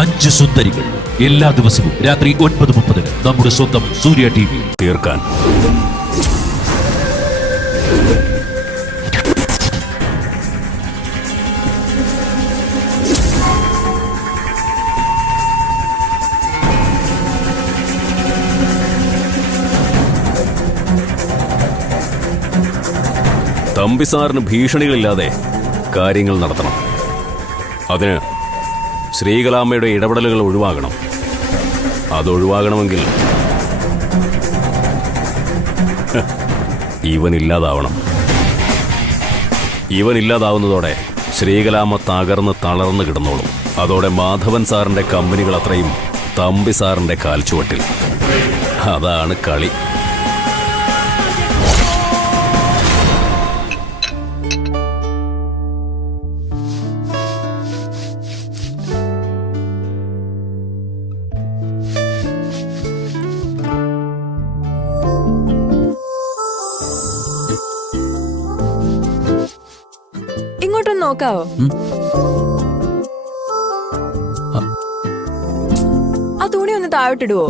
5 സുന്ദരികൾ എല്ലാ ദിവസവും രാത്രി 9:30 നമ്മുടെ സ്വന്തം സൂര്യ TV തീർക്കാൻ. തമ്പി സാറിന് ഭീഷണികളില്ലാതെ കാര്യങ്ങൾ നടത്തണം. അതിന് ശ്രീകലാമ്മയുടെ ഇടപെടലുകൾ ഒഴിവാകണം. അതൊഴിവാകണമെങ്കിൽ ഇവനില്ലാതാവണം. ഇവനില്ലാതാവുന്നതോടെ ശ്രീകലാമ്മ തകർന്ന് തളർന്നു കിടന്നോളും. അതോടെ മാധവൻ സാറിന്റെ കമ്പനികൾ അത്രയും തമ്പി സാറിന്റെ കാൽച്ചുവട്ടിൽ. അതാണ് കളി. ഇങ്ങോട്ടൊന്ന് നോക്കാവോ? ആ തുണി ഒന്ന് താഴോട്ടിടുവോ?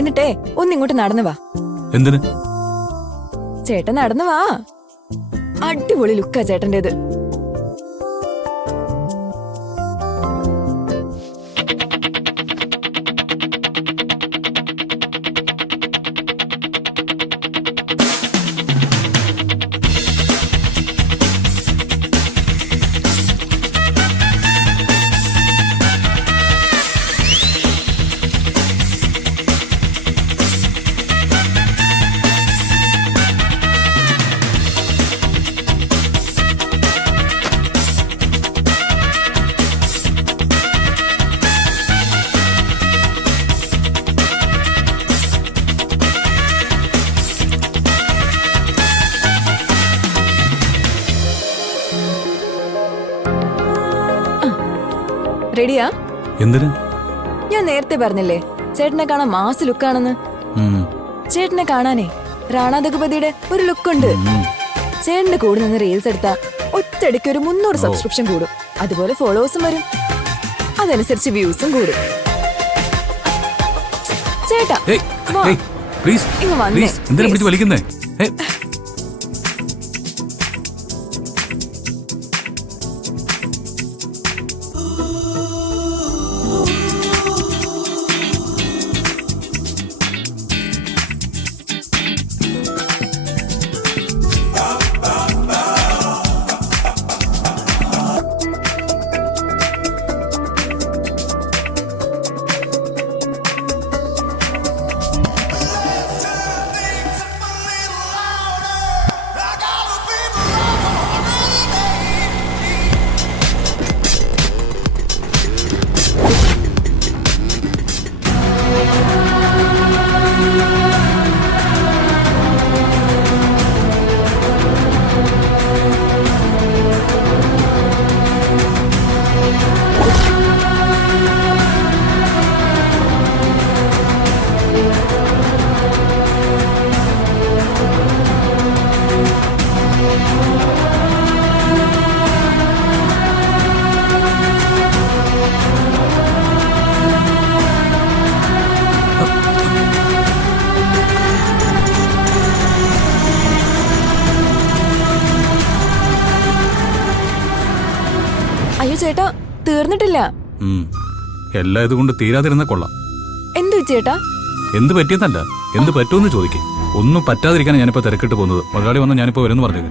എന്നിട്ടേ ഒന്നിങ്ങോട്ട് നടന്നു വാ. എന്തിന്? ചേട്ടൻ നടന്നു വാ. അടിപൊളി ലുക്കാ ചേട്ടൻ്റെത്. റെഡിയാ? എന്തിന്? ഞാൻ നേരത്തെ പറഞ്ഞില്ലേ ചേട്ടനെ കാണാൻ മാസ് ലുക്കാണെന്ന്. ചേട്ടനെ കാണാനേ റാണ ദഗുപതിയുടെ ഒരു ലുക്കുണ്ട്. ചേട്ടന്റെ കൂടെ നിന്ന് റീൽസ് എടുത്താ ഒറ്റയടിക്ക് ഒരു 300 സബ്സ്ക്രിപ്ഷൻ കൂടും. അതുപോലെ ഫോളോവേഴ്സും വരും. അതനുസരിച്ച് വ്യൂസും കൂടും. ചേട്ടാ ഇങ്ങ് വന്നേ. അയ്യോ ചേട്ടാ, തീർന്നിട്ടില്ല. എല്ലാം ഇതുകൊണ്ട് തീരാതിരുന്ന കൊള്ളാം. എന്ത് ചേട്ടാ? എന്ത് പറ്റിയെന്നല്ല, എന്ത് പറ്റുമെന്ന് ചോദിക്കും. ഒന്നും പറ്റാതിരിക്കാണ് ഞാനിപ്പോ തിരക്കിട്ട് പോകുന്നത്. മുതലാളി വന്ന് ഞാനിപ്പോ വരുന്നു പറഞ്ഞത്.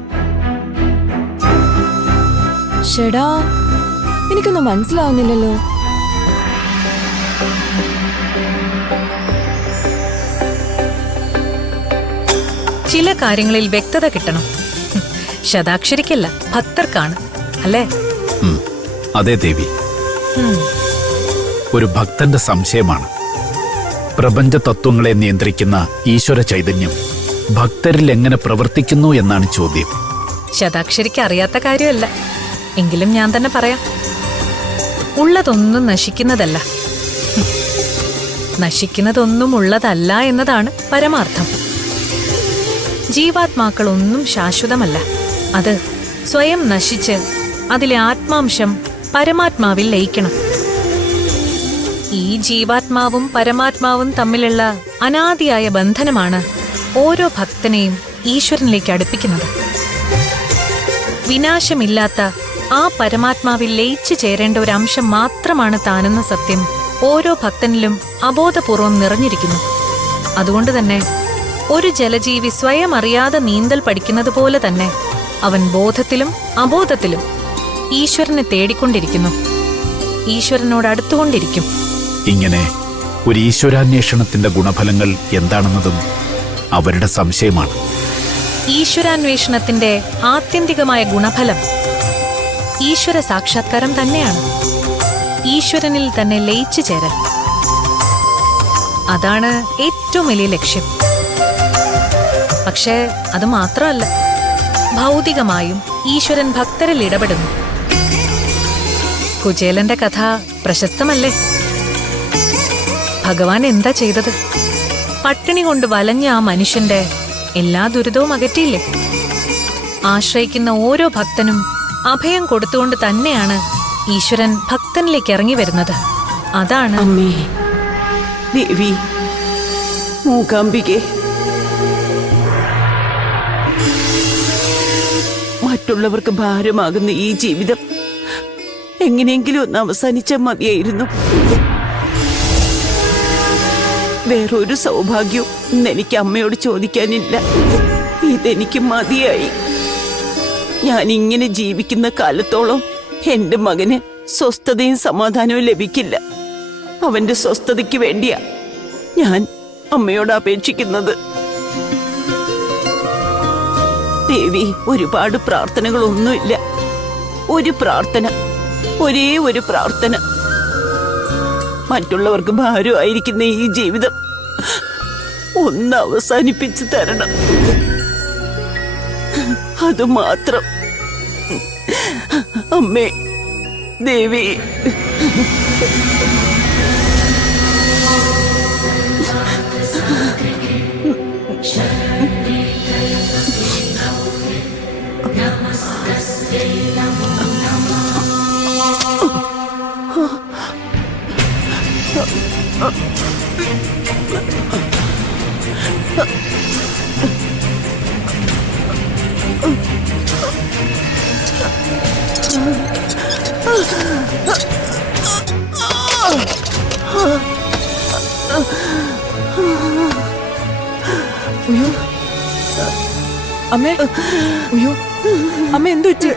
ഷെടാ, എനിക്കൊന്നും മനസ്സിലാവുന്നില്ലല്ലോ. ചില കാര്യങ്ങളിൽ വ്യക്തത കിട്ടണം. ശതാക്ഷരിക്കല്ല, ഭക്തർക്കാണ് അല്ലേ? അതെ ദേവി, ഒരു ഭക്തന്റെ സംശയമാണ്. പ്രപഞ്ച തത്വങ്ങളെ നിയന്ത്രിക്കുന്ന ഈശ്വര ചൈതന്യം ഭക്തരിൽ എങ്ങനെ പ്രവർത്തിക്കുന്നു എന്നാണ് ചോദ്യം. ശതാക്ഷരിക്ക് അറിയാത്ത കാര്യമല്ല, എങ്കിലും ഞാൻ തന്നെ പറയാം. ഉള്ളതൊന്നും നശിക്കുന്നതല്ല, നശിക്കുന്നതൊന്നും ഉള്ളതല്ല എന്നതാണ് പരമാർത്ഥം. ജീവാത്മാക്കളൊന്നും ശാശ്വതമല്ല. അത് സ്വയം നശിച്ച് അതിലെ ആത്മാംശം പരമാത്മാവിൽ ലയിക്കണം. ഈ ജീവാത്മാവും പരമാത്മാവും തമ്മിലുള്ള അനാദിയായ ബന്ധനമാണ് ഓരോ ഭക്തനെയും ഈശ്വരനിലേക്ക് അടുപ്പിക്കുന്നത്. വിനാശമില്ലാത്ത ആ പരമാത്മാവിൽ ലയിച്ചു ചേരേണ്ട ഒരു അംശം മാത്രമാണ് താനെന്ന സത്യം ഓരോ ഭക്തനിലും അബോധപൂർവം നിറഞ്ഞിരിക്കുന്നു. അതുകൊണ്ട് തന്നെ ഒരു ജലജീവി സ്വയം അറിയാതെ നീന്തൽ പഠിക്കുന്നത് പോലെ തന്നെ അവൻ ബോധത്തിലും അബോധത്തിലും ഈശ്വരനെ തേടിക്കൊണ്ടിരിക്കുന്നു, ഈശ്വരനോട് അടുത്തുകൊണ്ടിരിക്കും. ഇങ്ങനെ ഒരു ഈശ്വരാന്വേഷണത്തിന്റെ ഗുണഫലങ്ങൾ എന്താണെന്നതും അവരുടെ സംശയമാണ്. ഈശ്വരാന്വേഷണത്തിന്റെ ആത്യന്തികമായ ഗുണഫലം ഈശ്വര സാക്ഷാത്കാരം തന്നെയാണ്. ഈശ്വരനിൽ തന്നെ ലയിച്ചു ചേരൽ, അതാണ് ഏറ്റവും വലിയ ലക്ഷ്യം. പക്ഷേ അത് മാത്രമല്ല, ഭൗതികമായും ഈശ്വരൻ ഭക്തരിൽ ഇടപെടുന്നു. കുചേലന്റെ കഥ പ്രശസ്തമല്ലേ? ഭഗവാൻ എന്താ ചെയ്തത്? പട്ടിണി കൊണ്ട് വലഞ്ഞ ആ മനുഷ്യന്റെ എല്ലാ ദുരിതവും അകറ്റിയില്ലേ? ആശ്രയിക്കുന്ന ഓരോ ഭക്തനും അഭയം കൊടുത്തുകൊണ്ട് തന്നെയാണ് ഈശ്വരൻ ഭക്തനിലേക്ക് ഇറങ്ങി വരുന്നത്. അതാണ് അമ്മേ, ദേവി, മൂകാംബികെ, മറ്റുള്ളവർക്ക് ഭാരമാകുന്ന ഈ ജീവിതം എങ്ങനെയെങ്കിലും ഒന്ന് അവസാനിച്ചാൽ മതിയായിരുന്നു. വേറൊരു സൗഭാഗ്യവും ഇന്ന് എനിക്ക് അമ്മയോട് ചോദിക്കാനില്ല. ഇതെനിക്ക് മതിയായി. ഞാൻ ഇങ്ങനെ ജീവിക്കുന്ന കാലത്തോളം എന്റെ മകന് സ്വസ്ഥതയും സമാധാനവും ലഭിക്കില്ല. അവന്റെ സ്വസ്ഥതയ്ക്ക് വേണ്ടിയാ ഞാൻ അമ്മയോട് അപേക്ഷിക്കുന്നത്. ദേവി, ഒരുപാട് പ്രാർത്ഥനകളൊന്നുമില്ല. ഒരു പ്രാർത്ഥന, ഒരേ ഒരു പ്രാർത്ഥന. മറ്റുള്ളവർക്ക് ഭാരമായിരിക്കുന്ന ഈ ജീവിതം ഒന്ന് അവസാനിപ്പിച്ചു തരണം. അതുമാത്രം. അമ്മേ, ദേവി. ഉയ്യോ, അമ്മേ, ഉയ്യോ, അമ്മ എന്തു പറ്റി?